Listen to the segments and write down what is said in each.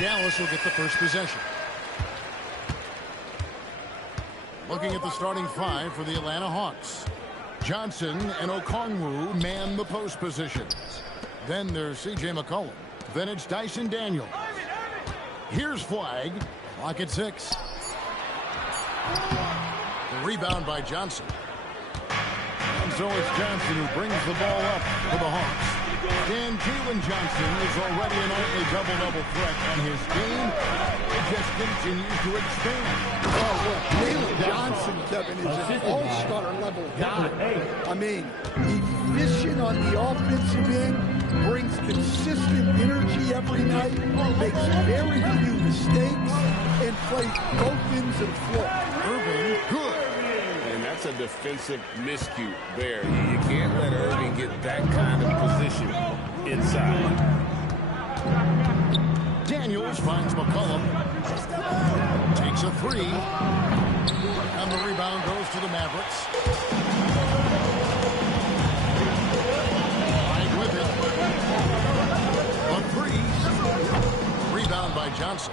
Dallas will get the first possession. Looking at the starting five for the Atlanta Hawks. Johnson and Okongwu man the post position. Then there's C.J. McCollum. Then it's Dyson Daniels. Here's Flag. Clock at 6. The rebound by Johnson. And so it's Johnson who brings the ball up for the Hawks. And Jalen Johnson is already a nightly double-double threat, and his game just continues to expand. Oh, look, Jalen Johnson, Kevin, is an all-star level guy. I mean, efficient on the offensive end, brings consistent energy every night, makes very few mistakes, and plays both ends of the floor. Irving, good. And that's a defensive miscue there. You can't let Irving get that kind of position inside. Daniels finds McCollum. Takes a three. And the rebound goes to the Mavericks. Right with it. A three. Rebound by Johnson.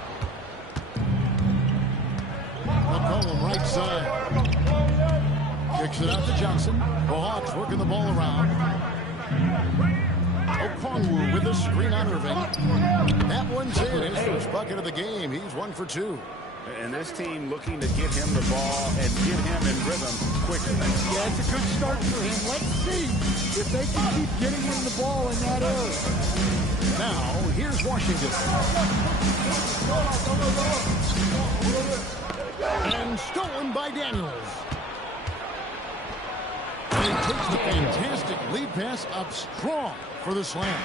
McCollum right side. Kicks it out to Johnson. The Hawks working the ball around. Okongwu with the screen on Irving. That one's in. His first bucket of the game. He's 1 for 2. And this team looking to get him the ball and get him in rhythm quickly. Yeah, it's a good start for him. Let's see if they can keep getting him the ball in that area. Now, here's Washington. And stolen by Daniels. And he takes the fantastic lead pass up strong for the slam.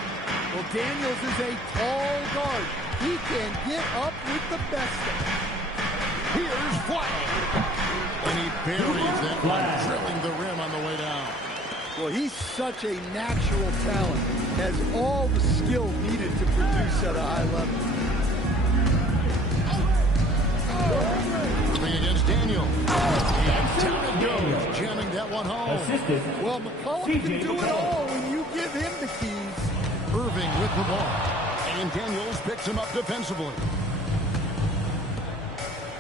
Well, Daniels is a tall guard. He can get up with the best of them. Here's Flag. And he buries that one, drilling the rim on the way down. Well, he's such a natural talent. Has all the skill needed to produce at a high level. Irving against Daniel. And down it goes, jamming that one home. Well, McCollum can do it all when you give him the keys. Irving with the ball. And Daniels picks him up defensively.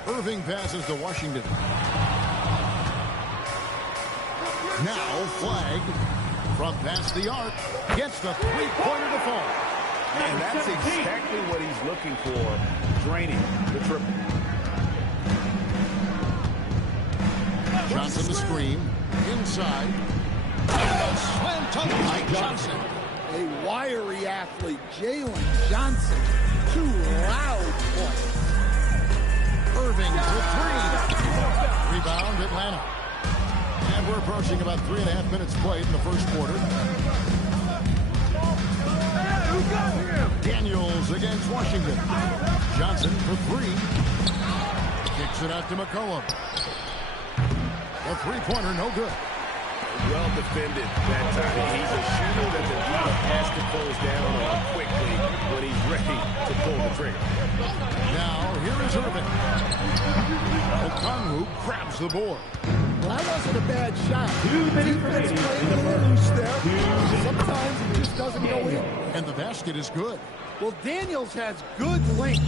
Irving passes to Washington. Now Flag from past the arc gets the three-pointer to fall. And that's exactly what he's looking for, draining the triple. Johnson the screen, inside, and a slam dunk by Johnson. A wiry athlete, Jalen Johnson. 2 loud points. Irving for 3. Rebound, Atlanta. And we're approaching about 3.5 minutes played in the first quarter. Daniels against Washington. Johnson for 3. Kicks it out to McCollum. A three-pointer, no good. Well defended that time. He's a shooter that the defense has to close down on quickly when he's ready to pull the trigger. Now, here is Irving. Okongwu grabs the board. Well, that wasn't a bad shot. Defense played a little loose there. Sometimes it just doesn't go in. And the basket is good. Well, Daniels has good length,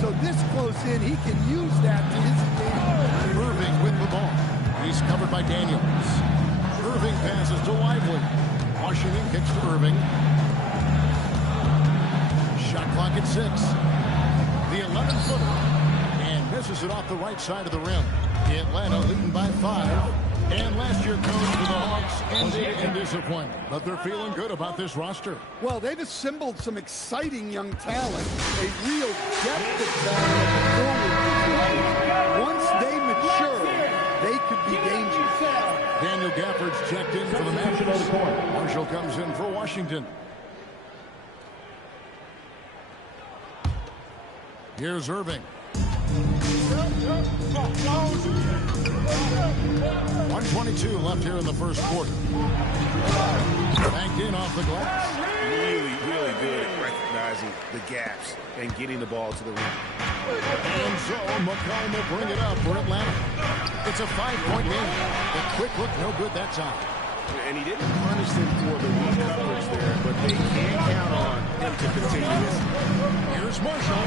so this close in, he can use that to his advantage. Irving with the ball. He's covered by Daniels. Irving passes to Lively. Washington kicks to Irving. Shot clock at 6. The 11-footer. And misses it off the right side of the rim. Atlanta leading by 5. And last year, coach for the Hawks ended in disappointment. But they're feeling good about this roster. Well, they've assembled some exciting young talent. A real depth of talent. Once they mature, they could be dangerous. Daniel Gafford's checked in for the Mavericks. Marshall comes in for Washington. Here's Irving. 1:22 left here in the first quarter. Banked in off the glass. Really, really good at recognizing the gaps and getting the ball to the rim. And so McCollum will bring it up for Atlanta. It's a 5-point game. The quick look, no good that time. And he didn't punish them for the weak coverage there, but they can count on him to continue this. Here's Marshall.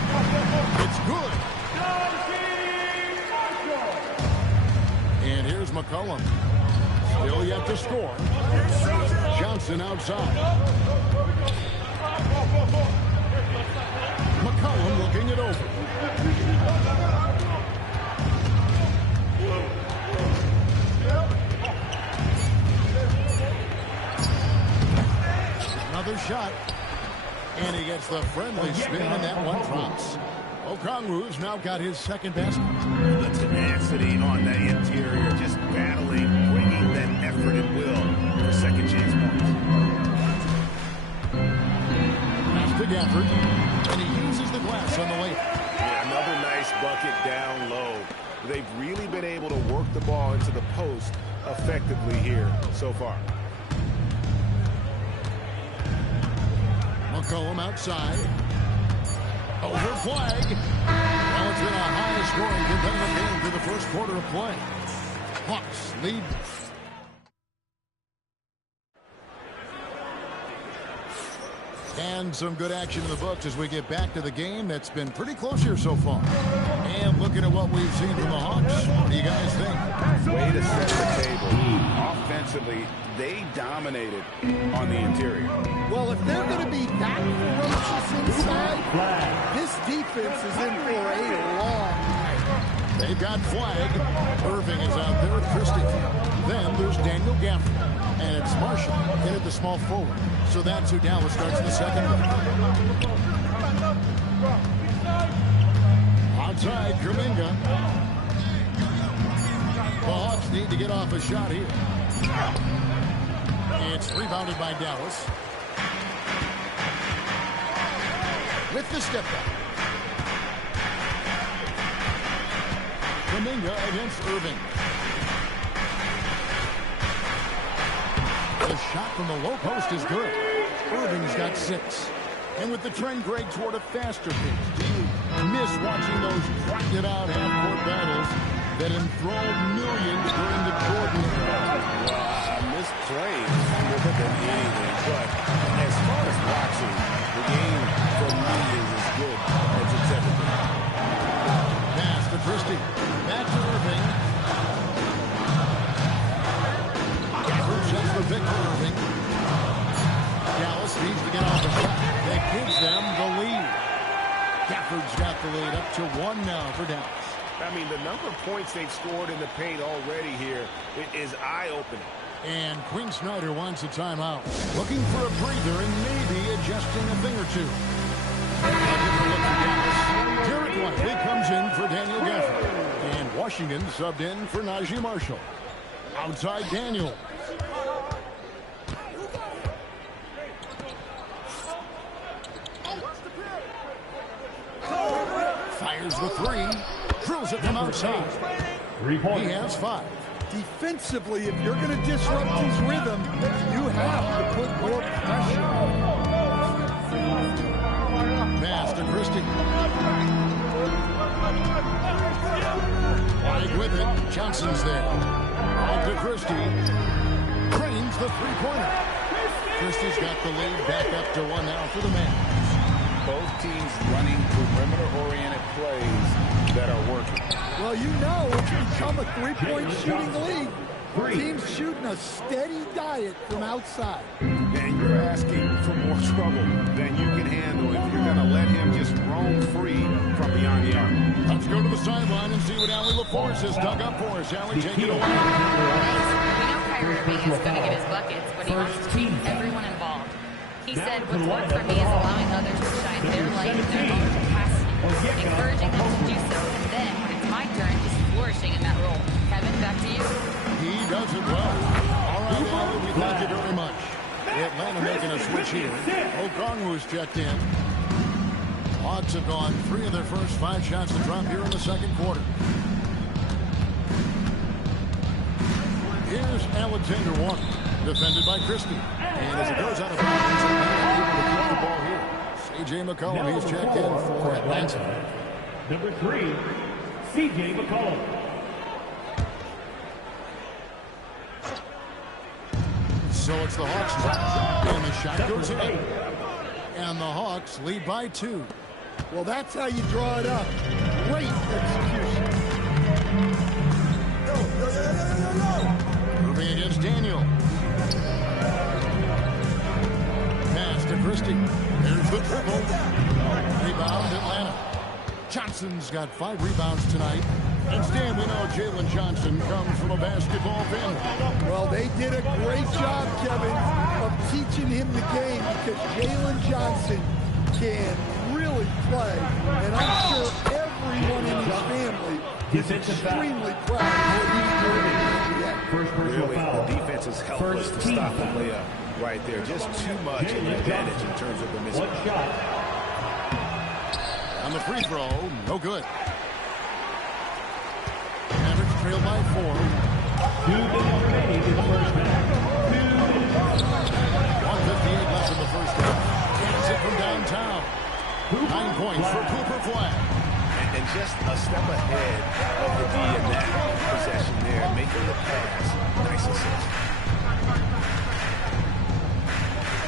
It's good. And here's McCollum. Still yet to score. Johnson outside. McCollum looking it over. Another shot. And he gets the friendly spin, and that one drops. Okongwu's now got his second basket. The tenacity on the interior, just battling, bringing that effort and will for second chance points. Pass to Gafford, and he uses the glass on the layup. Yeah, another nice bucket down low. They've really been able to work the ball into the post effectively here so far. McCollum outside. Over flag. Well, it's been a high-scoring competitive game through the first quarter of play. Hawks lead. And some good action in the books as we get back to the game that's been pretty close here so far. And looking at what we've seen from the Hawks, what do you guys think? Way to set the table. Offensively, they dominated on the interior. Well, if they're going to be that ferocious inside, this defense is in for a long night. They've got flag. Irving is out there with Christie. Then there's Daniel Gafford. And it's Marshall in at the small forward. So that's who Dallas starts the second one. Outside, Kuminga. The Hawks need to get off a shot here. It's rebounded by Dallas. With the step back. Kuminga against Irving. The shot from the low post is good. Irving's got 6. And with the trend, Greg, toward a faster pace, do you miss watching those grinded-out half-court battles that enthralled millions during the Jordan era? Well, I miss playing more than anything, but as far as watching, the game for me is as good as it's ever been. Pass to Christie. Back to Irving. Gafford sets the pick for Irving. Dallas needs to get off the shot. That gives them the lead. Gafford's got the lead up to 1 now for Dallas. I mean, the number of points they've scored in the paint already here is eye-opening. And Quinn Snyder wants a timeout. Looking for a breather and maybe adjusting a thing or two. Derek Whiteley comes in for Daniel Gafford. And Washington subbed in for Najee Marshall. Outside Daniel. Fires the 3. Drills it from outside. 3 points. He has 5. Defensively, if you're going to disrupt his rhythm, you have to put more pressure on him. Pass to Christie. Wide with it. Johnson's there. Out to Christie. Drains the three-pointer. Christie's got the lead back up to 1 now for the man. Both teams running perimeter-oriented plays that are working. Well, you know it's become a three-point shooting league. Teams shooting a steady diet from outside. And you're asking for more trouble than you can handle if you're going to let him just roam free from beyond the arc. Let's go to the sideline and see what Allie LaForce has dug up for us. Allie, take it away. We know Kyrie Irving is going to get his buckets, but he wants to keep everyone involved. He said, what's worked for me is allowing others to shine their light in their own capacity, encouraging them to do so, and then, when it's my turn, he's flourishing in that role. Kevin, back to you. He does it well. All right, Allie, we thank you very much. Atlanta making a switch here. Okongwu's checked in. Hawks have gone 3 of their first 5 shots to drop here in the second quarter. Here's Alexander Walker, defended by Christie. And as it goes out of bounds, able to keep the ball here. C.J. McCollum, he's checked in for Atlanta. Number 3, C.J. McCollum. So it's the Hawks. And the shot goes in. And the Hawks lead by 2. Well, that's how you draw it up. Great execution. Moving against Daniel. Pass to Christie. There's the triple. Rebound Atlanta. Johnson's got 5 rebounds tonight. And Stan, we know Jalen Johnson comes from a basketball family. Well, they did a great job, Kevin, of teaching him the game because Jalen Johnson can really play. And I'm sure everyone in his family is extremely proud of what he's doing in the NBA. First personal Really, foul. the defense is helpless to stop the layup right there. Just too much of an advantage in terms of the One mismatch. shot. On the free throw, no good. Mavericks trail by 4. 2 minutes remaining in the first half. 1:58 left in the first half. Gets it from downtown. 9 points for Cooper Flag. And just a step ahead of the D in that possession there, making the pass. Nice assist.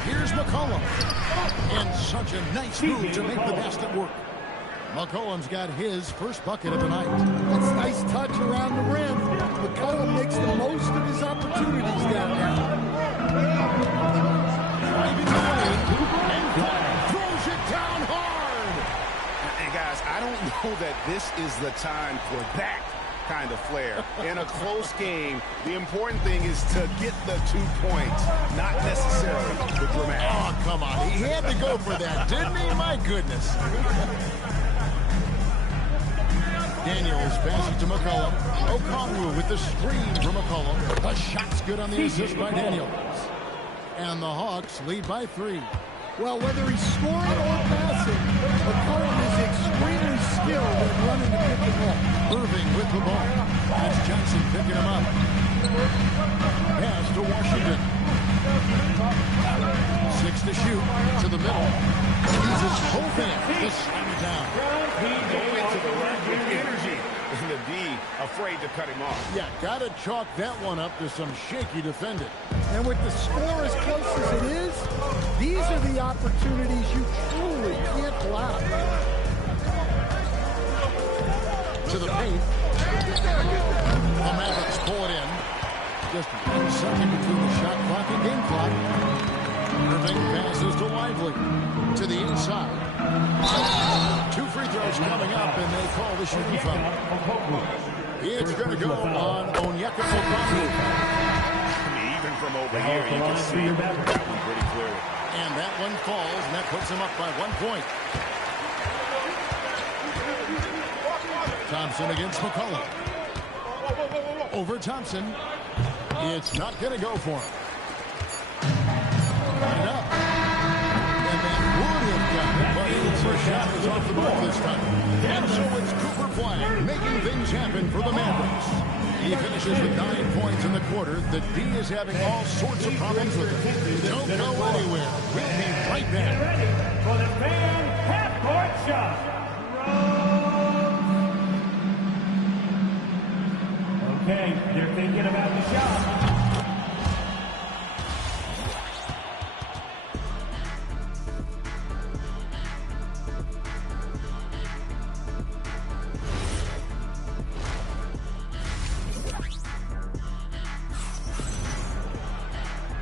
Here's McCollum. And such a nice move to make the basket work. McCollum's got his first bucket of the night. That's a nice touch around the rim. McCollum makes the most of his opportunities down there. Driving the lane, and throws it down hard. And guys, I don't know that this is the time for that kind of flair. In a close game, the important thing is to get the 2 points, not necessarily the dramatic. Oh, come on. He had to go for that, didn't he? My goodness. Daniels passes to McCollum. Okongwu with the screen for McCollum. The shot's good on the assist by Daniels. And the Hawks lead by 3. Well, whether he's scoring or passing, McCollum is extremely skilled at running the pick and roll. Irving with the ball. That's Johnson picking him up. Pass to Washington. 6 to shoot. To the middle. Uses both hands to slam it down. Going to the rack with energy. And the D afraid to cut him off. Yeah, got to chalk that one up to some shaky defending. And with the score as close as it is, these are the opportunities you truly can't allow. To the paint. The Mavericks pull it in. Just 1 second between the shot clock and game clock. Irving passes to Lively. To the inside. 2 free throws coming up, and they call the shooting foul. It's going to go on Onyeka Okongwu. Even from over here, you can see that one pretty clearly. And that one falls, and that puts him up by 1 point. Thompson against McCollum. Over Thompson. It's not going to go for him. Got it up. And that would have done it, but his first shot was off the mark this time. And so it's Cooper Flag making things happen for the Mavericks. He finishes with 9 points in the quarter. The D is having all sorts of problems with it. Don't go anywhere. We'll be right back. Ready for the fan half-court shot. Okay, they're thinking about the shot.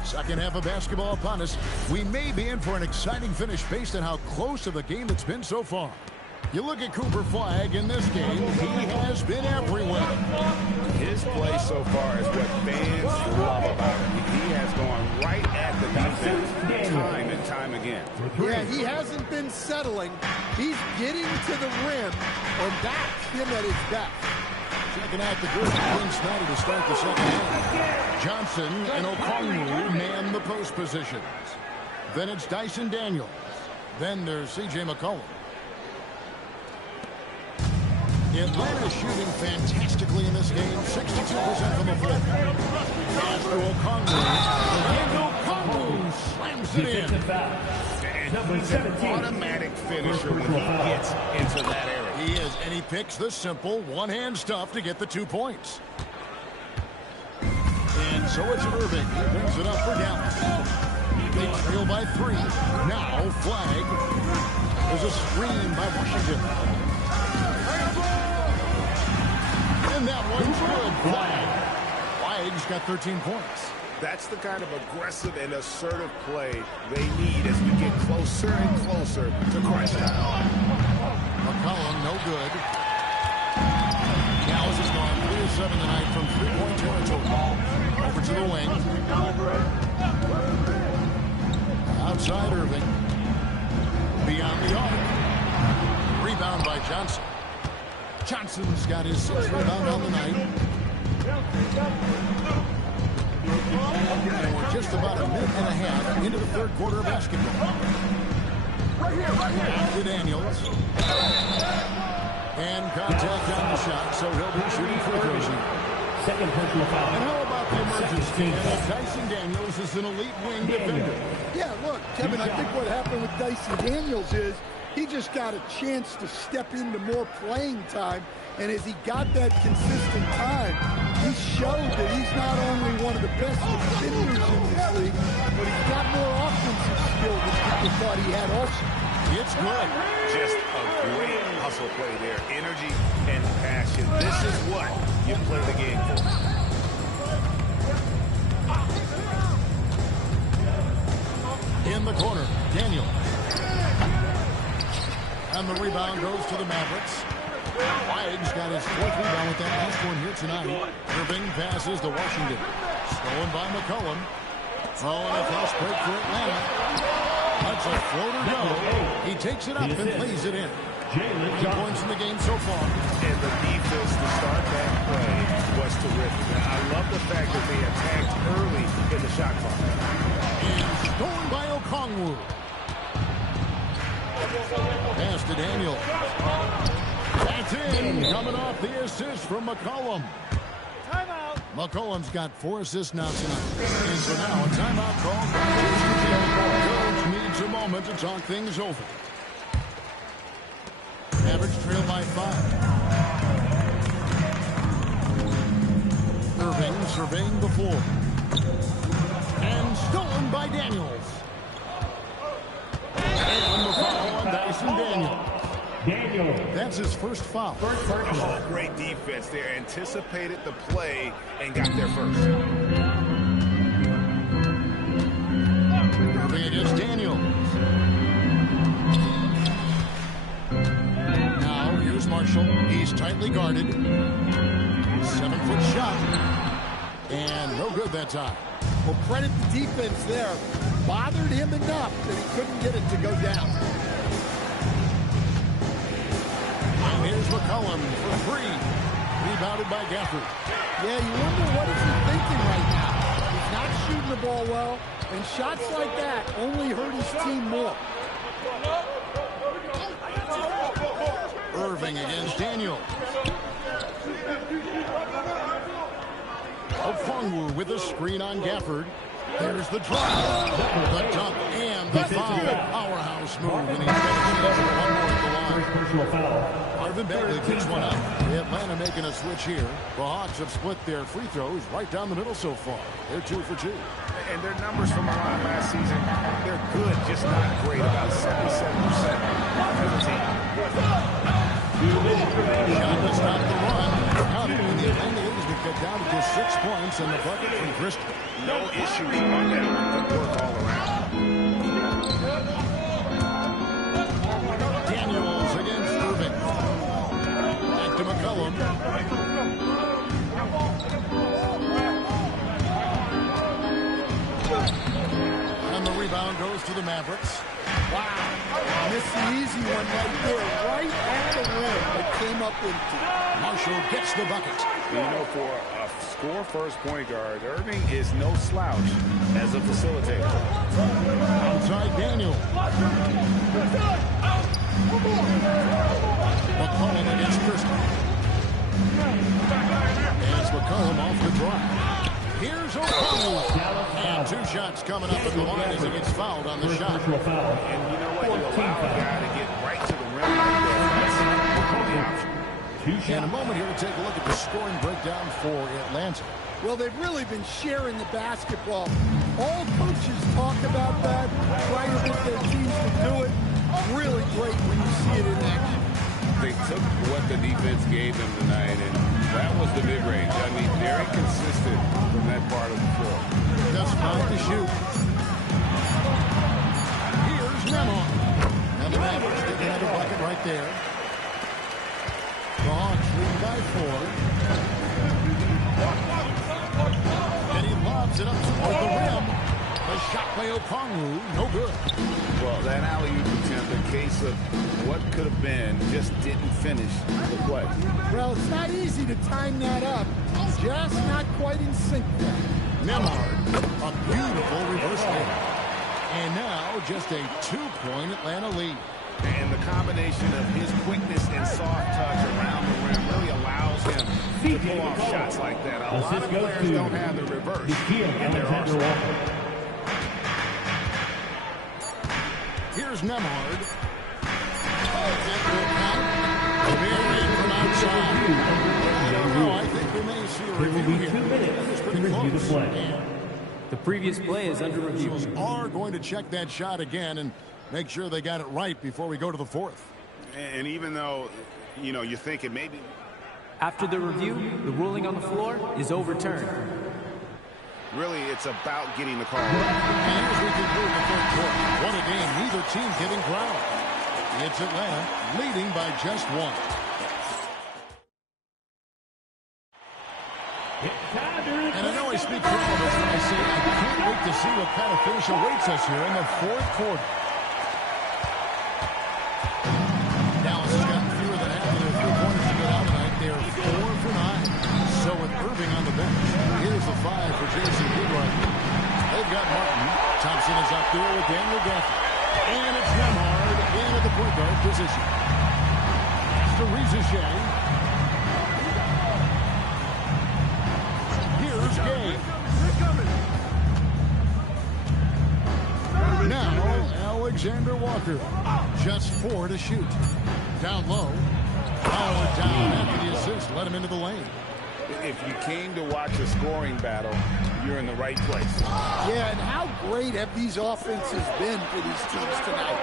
Second half of basketball upon us. We may be in for an exciting finish based on how close of a game it's been so far. You look at Cooper Flag in this game, he has been everywhere. His play so far is what fans love about him. He has gone right at the defense time and time again. Yeah, he hasn't been settling. He's getting to the rim, and that's him at his best. Checking out the group, Quinn Snyder to start the second half. Johnson and Okongwu man the post positions. Then it's Dyson Daniels. Then there's C.J. McCollum. Atlanta shooting fantastically in this game, 62% from the floor. Pass to Okongwu. And Okongwu slams it in. Number He's an 17. automatic finisher when he gets into that area. He is, and he picks the simple one-hand stuff to get the 2 points. And so it's Irving. He brings it up for Dallas. They trail by 3. Now flag. There's a screen by Washington. And that one's good. Flag. Flag's got 13 points. That's the kind of aggressive and assertive play they need as we get closer and closer to crunch time. McCollum, no good. Dallas has gone 3 of 7 tonight from 3-point territory. Over to the wing. Outside Irving. Beyond the arc. Rebound by Johnson. Johnson's got his 6th rebound on the night. And we're just about a minute and a half into the 3rd quarter of basketball. Back to Daniels. And contact on the shot, so he'll be shooting free throws here. Second personal foul. And how about the emergence team? Dyson Daniels is an elite wing defender. Yeah, look, Kevin, I think what happened with Dyson Daniels is he just got a chance to step into more playing time. And as he got that consistent time, he showed that he's not only one of the best defenders in this league, but he's got more offensive skill than people thought he had also. It's good. Just a great hustle play there. Energy and passion. This is what you play the game for. In the corner, Daniel. And the rebound goes to the Mavericks. White's got his 4th rebound with that last one here tonight. Irving passes to Washington. Stolen by McCollum. Throwing a fast break for Atlanta. That's a floater go. He takes it up and plays it in. 8 points in the game so far. And the defense to start that play was terrific. And I love the fact that they attacked early in the shot clock. And stolen by Okongwu. Pass to Daniel. That's in. Coming off the assist from McCollum. Timeout. McCollum's got 4 assists now tonight. And so now a timeout call. Coach needs a moment to talk things over. Mavericks trail by 5. Irving surveying the floor. And stolen by Daniels. And the foul on Dyson Daniels. That's his first foul. Oh, great defense there. Anticipated the play and got there first. Irving against Daniels. Now here's Marshall. He's tightly guarded. 7-foot shot. And no good that time. Well, credit the defense there. Bothered him enough that he couldn't get it to go down. And here's McCollum for 3. Rebounded by Gafford. Yeah, you wonder what is he thinking right now. He's not shooting the ball well, and shots like that only hurt his team more. Irving against Daniel. Okongwu with a screen on Gafford. There's the drive, the dunk, and the foul. Powerhouse move, and he's got a chance for one more at the line. Personal foul. Marvin Bagley picks one up. Atlanta making a switch here. The Hawks have split their free throws right down the middle so far. They're 2 for 2. And their numbers from around last season, they're good, just not great. About 77% for the team. Shot to stop the run. Counted, and the Atlanta Leagues get cut down to just 6 points and the bucket from Christian. No issues on that one. Good work all around. Daniels against Irving. Back to McCollum. And the rebound goes to the Mavericks. Wow. Missed the easy one right there, right at the rim. It came up empty. Marshall gets the bucket. You know, for a score-first point guard, Irving is no slouch as a facilitator. Outside Daniel. McCollum against Christian. As McCollum off the drive. Here's O'Connell. And 2 shots coming up at the line as he gets fouled on the shot. And you know what? You allow a guy to get right to the rim like that. In a moment here, to take a look at the scoring breakdown for Atlanta. Well, they've really been sharing the basketball. All coaches talk about that, trying to get their teams to do it. Really great when you see it in action. They took what the defense gave them tonight, and that was the mid-range. I mean, very consistent from that part of the floor. Just fine to shoot. Here's Nemhard. And the Mavericks get another bucket right there. The Hawks lead by 4. And he lobs it up toward the rim. A shot by Okongwu, no good. Well, that alley-oop attempt, a case of what could have been, just didn't finish the play. Well, it's not easy to time that up. Just not quite in sync there. Nemhard, a beautiful reverse layup. And now just a 2-point Atlanta lead. And the combination of his quickness and soft touch around the rim really allows him to pull off shots like that. A lot of players don't have the reverse in their arsenal. Here's Nemhard. From outside. I don't know. I think we may see a review here. 2 minutes to review the play. The previous play is under review. Officials are going to check that shot again and make sure they got it right before we go to the 4th. And even though, you know, you're thinking maybe... After the review, the ruling on the floor is overturned. Really, it's about getting the call. And as we conclude the 3rd quarter, what a game. Neither team getting ground. It's Atlanta leading by just 1. And I know I speak for all of us when I say I can't wait to see what kind of finish awaits us here in the 4th quarter. Dallas has gotten fewer than half of their 3-pointers to go down tonight. They are 4 for 9. So with Irving on the bench, here's the 5 for Jason Woodward. They've got Martin. Thompson is up there with Daniel Gafford. And it's Nemhard in at the point guard position. To Reza Shea. Here's Gay. Now, Alexander Walker. Just 4 to shoot. Down low. Power down after the assist. Let him into the lane. If you came to watch a scoring battle, you're in the right place. Yeah, and how great have these offenses been for these teams tonight?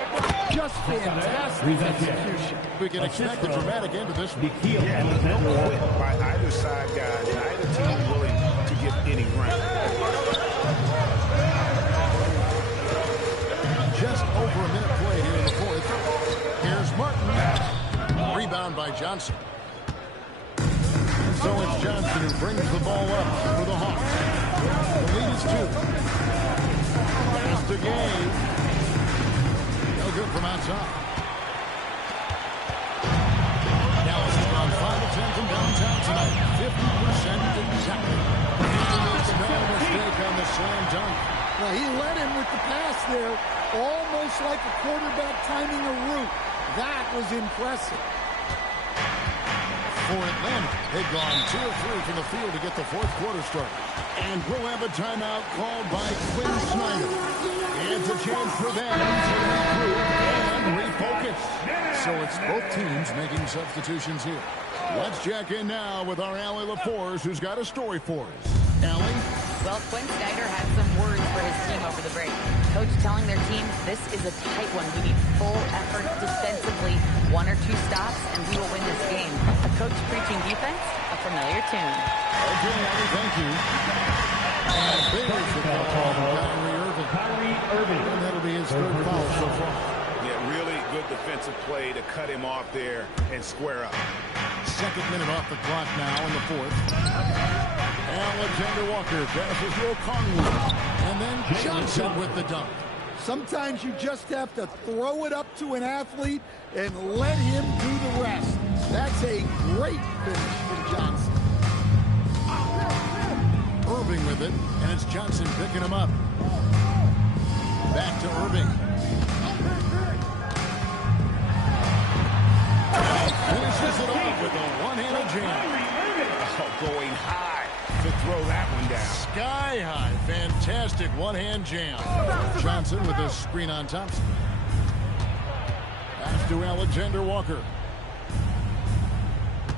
Just fantastic execution. We can expect a dramatic end to this one. Yeah, no quit by either side, guys. Neither team willing to give any ground. Just over a minute played here in the 4th. Here's Martin. Rebound by Johnson. So it's Johnson who brings the ball up for the Hawks. The lead is 2. Pass to Gay. No good from outside. Dallas has gone 5 of 10 from downtown tonight. 50% exactly. He makes no mistake on the slam dunk. Well, he led him with the pass there, almost like a quarterback timing a route. That was impressive. For Atlanta, they've gone 2 of 3 from the field to get the 4th quarter started. And we'll have a timeout called by Quinn Snyder. It's a chance for them to regroup and refocus. So it's both teams making substitutions here. Let's check in now with our Allie LaForce, who's got a story for us. Allie? Well, Quinn Snyder had some words for his team over the break. Coach telling their team, this is a tight one. We need full effort defensively. 1 or 2 stops, and we will win this game. A coach preaching defense, a familiar tune. Okay, Allie, thank you. And big foul on Kyrie Irving. And that'll be his 3rd foul so far. Yeah, really good defensive play to cut him off there and square up. 2nd minute off the clock now in the 4th. Alexander Walker passes to Okongwu. And then Johnson with the dunk. Sometimes you just have to throw it up to an athlete and let him do the rest. That's a great finish from Johnson. Irving with it, and it's Johnson picking him up. Back to Irving. Finishes it off with a one-handed jam. Oh, going high to throw that one down. Sky high. Fantastic one-hand jam. Johnson with a screen on Thompson. Pass to Alexander Walker.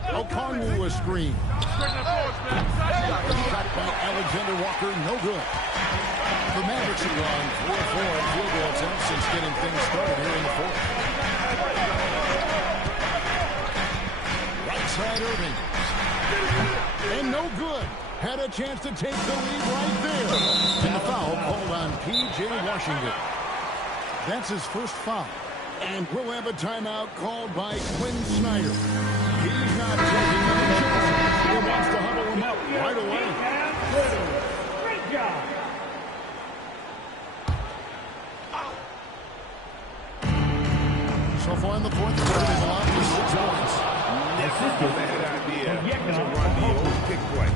Okongwu a screen. Shot back Alexander Walker, no good. The Mavericks have gone 4-4 on field goal attempts since getting things started here in the fourth. Right side Irving. And no good. Had a chance to take the lead right there. And the foul called on P.J. Washington. That's his first foul. And we'll have a timeout called by Quinn Snyder. He's not taking any chances. He wants to huddle him up right away. Great job. So far in the fourth quarter, they've allowed for 6 points. Bad idea to run the old pick play.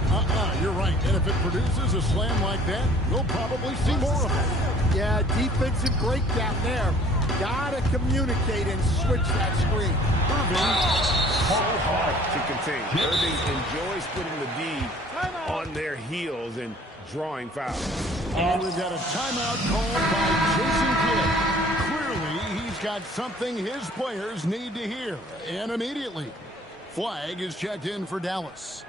You're right. And if it produces a slam like that, we'll probably see more of it. Yeah, defensive breakdown there. Gotta communicate and switch that screen. Irving, so hard to contain. Irving enjoys putting the D on their heels and drawing fouls. And we've got a timeout called by Jason Kidd. Clearly, he's got something his players need to hear, and immediately. Flag is checked in for Dallas.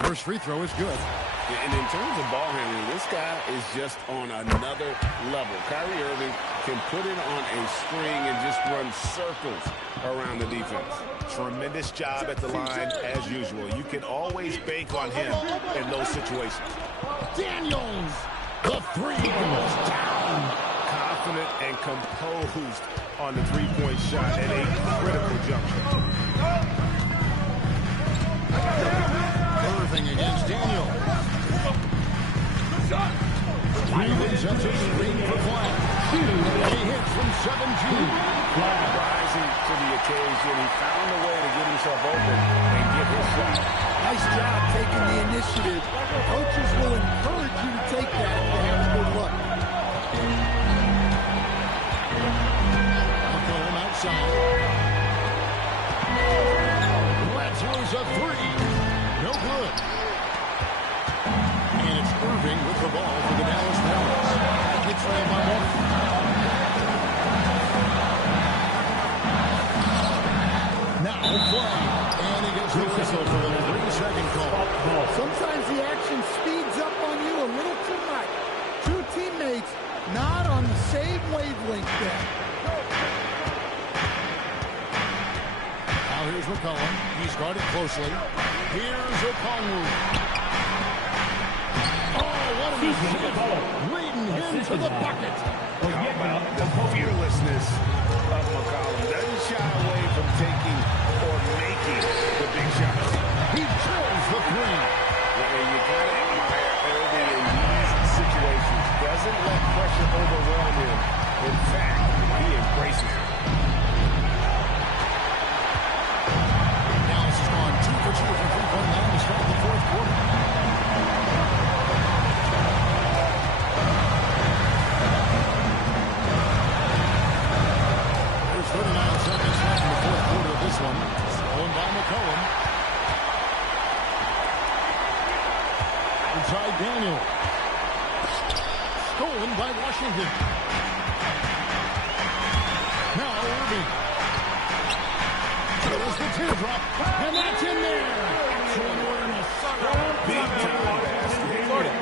First free throw is good. And in terms of ball handling, this guy is just on another level. Kyrie Irving can put it on a string and just run circles around the defense. Tremendous job at the line as usual. You can always bank on him in those situations. Daniels, the three goes down. Confident and composed on the three-point shot at a critical juncture. Irving against Daniel. Riley sets a screen for Flash. He hits from 17. Rising to the occasion, he found a way to get himself open and get his shot. Nice job taking the initiative. Coaches will encourage you to take that if you have a good look. McCollum outside. Let's lose a three. No good. And it's Irving with the ball for the Dallas Mavericks. It's trailed by one. Now play. And he gets the whistle for the 3-second call. Sometimes the action speeds up on you a little too much. Two teammates not on the same wavelength there. Now here's McCollum. He's guarded closely. Here's Okongwu. Oh, what an assist. Leading him to the bucket. How about the fearlessness of McCollum? Doesn't shy away from taking or making the big shots. He drills the three. And you got to admire Irving in these situations. Doesn't let pressure overwhelm him. In fact, he embraces it. Dallas has gone 2 for 2 from three-point line to start the fourth quarter. There's 39 seconds left in the fourth quarter of this one. Stolen by McCollum. Inside Daniel. Stolen by Washington. Now Irving. There's the teardrop, and that's in there. Excellent awareness. Big time basket at a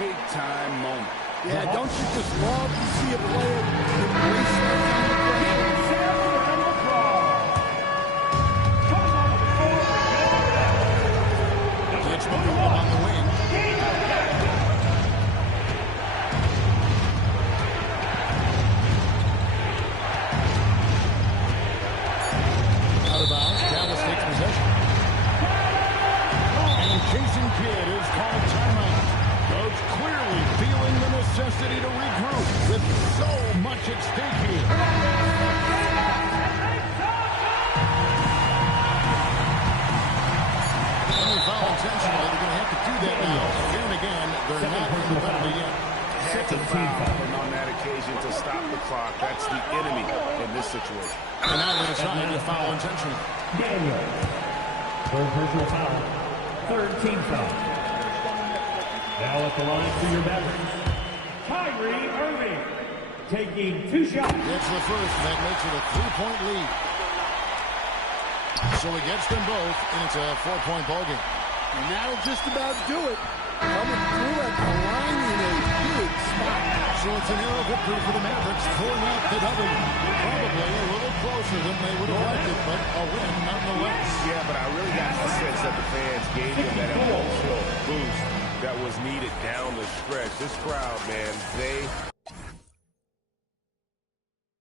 big time moment. Yeah, don't you just love to see a player embrace that kind of pressure? It's McCollum on the wing. Out of bounds, Dallas takes possession. And Jason Kidd is called timeout. Coach clearly feeling the necessity to regroup with so much at stake here. Only foul intentionally. They're going to have to do that now. Here and again, they're not in the penalty yet. Had to foul, and on that occasion to stop the clock. That's the enemy in this situation. And now they decide to foul intentionally. Daniel. Third personal foul. Third team foul. Now at the line for your Mavericks, Kyrie Irving. taking 2 shots. Gets the first, and that makes it a 3-point lead. So he gets them both, and it's a 4-point ballgame. And that'll just about do it. Coming through at the line in a big spot. So it's an narrow victory for the Mavericks, pulling out the W. Probably a little closer than they would have liked it, but a win nonetheless. Yeah, but I really got the sense that the fans gave him that emotional boost that was needed down the stretch. This crowd, man, they